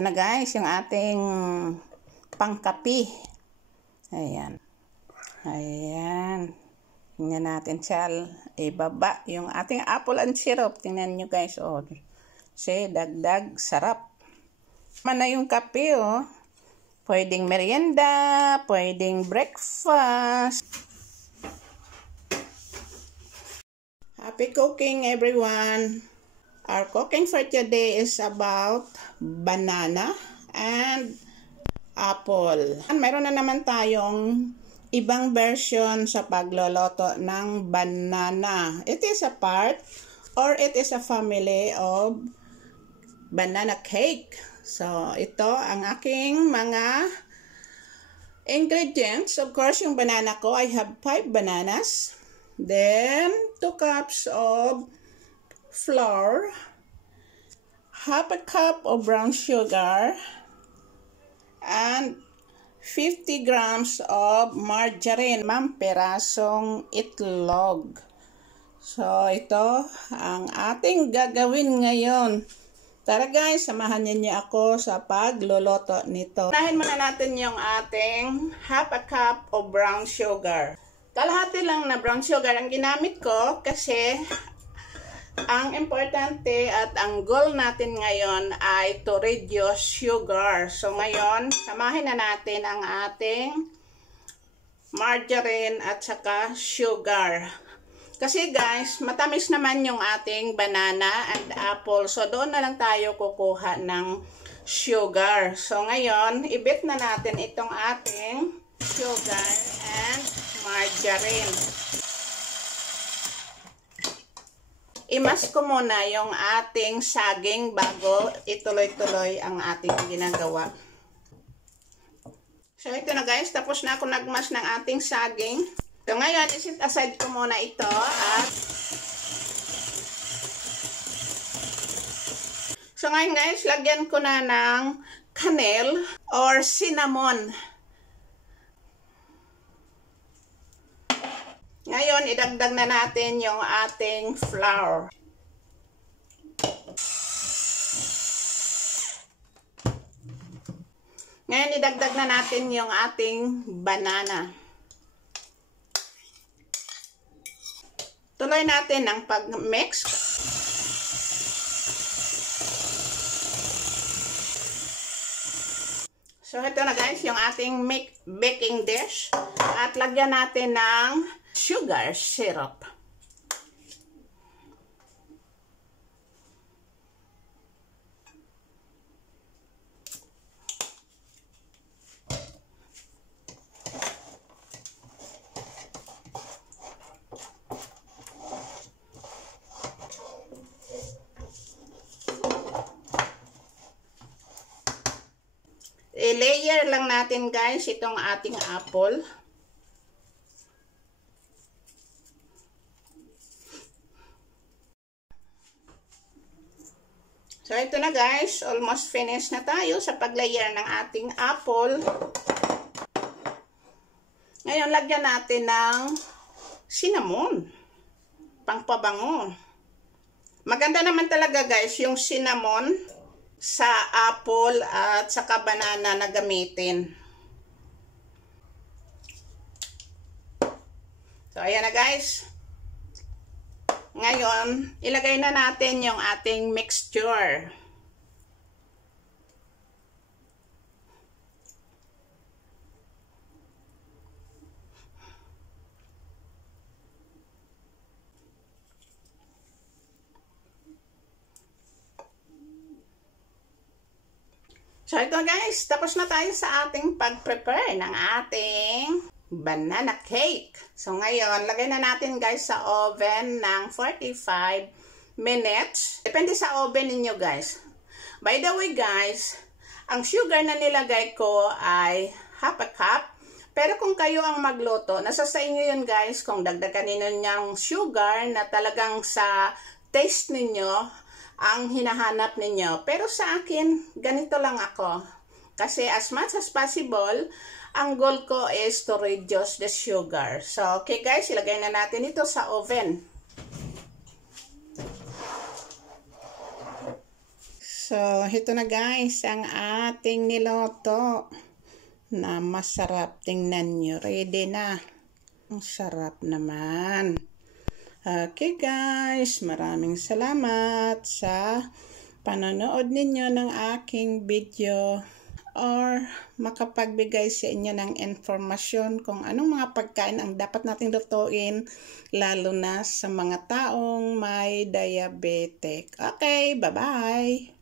Ito na guys, yung ating pangkapi. Ayan. Ayan. Tingnan natin siya. Ibaba yung ating apple and syrup. Tingnan nyo guys. Oh. Kasi dagdag sarap. Mana yung kape oh. Pwedeng merienda. Pwedeng breakfast. Happy cooking everyone. Our cooking for today is about banana and apple. Meron na naman tayong ibang version sa pagloloto ng banana. It is a part or it is a family of banana cake. So, ito ang aking mga ingredients. Of course, yung banana ko, I have 5 bananas. Then, 2 cups of flour, half a cup of brown sugar, and 50 grams of margarine, perasong itlog. So, ito ang ating gagawin ngayon. Tara guys, samahan niyo ako sa pagluluto nito. Unahin muna natin yung ating half a cup of brown sugar. Kalahati lang na brown sugar ang ginamit ko kasi ang importante at ang goal natin ngayon ay to reduce sugar. So ngayon, samahin na natin ang ating margarine at saka sugar. Kasi guys, matamis naman yung ating banana and apple. So doon na lang tayo kukuha ng sugar. So ngayon, ibit na natin itong ating sugar and margarine. Imas ko muna yung ating saging bago ituloy-tuloy ang ating ginagawa. So ito na guys, tapos na ako nagmas ng ating saging. So ngayon, isit aside ko muna ito at so ngayon guys, lagyan ko na ng kanel or cinnamon. Ngayon, idagdag na natin yung ating flour. Ngayon, idagdag na natin yung ating banana. Tuloy natin ang pag-mix. So, ito na guys, yung ating baking dish. At lagyan natin ng sugar syrup. I-layer lang natin guys itong ating apple. So, ito na guys. Almost finished na tayo sa pag-layer ng ating apple. Ngayon, lagyan natin ng cinnamon. Pangpabango. Maganda naman talaga guys yung cinnamon sa apple at saka banana na gamitin. So, ayan na guys. Ngayon, ilagay na natin yung ating mixture. So ito guys, tapos na tayo sa ating pag-prepare ng ating banana cake. So ngayon, lagay na natin guys sa oven ng 45 minutes. Depende sa oven ninyo guys. By the way guys, ang sugar na nilagay ko ay half a cup. Pero kung kayo ang magluto, nasa sa inyo yun guys kung dagdagan ninyo niyang sugar na talagang sa taste ninyo ang hinahanap ninyo. Pero sa akin, ganito lang ako. Kasi as much as possible, ang goal ko is to reduce the sugar. So, okay guys, ilagay na natin ito sa oven. So, ito na guys, ang ating niloto na masarap. Tingnan nyo, ready na. Ang sarap naman. Okay guys, maraming salamat sa panonood ninyo ng aking video or makapagbigay sa inyo ng informasyon kung anong mga pagkain ang dapat nating lutuin, lalo na sa mga taong may diabetic. Okay, bye-bye!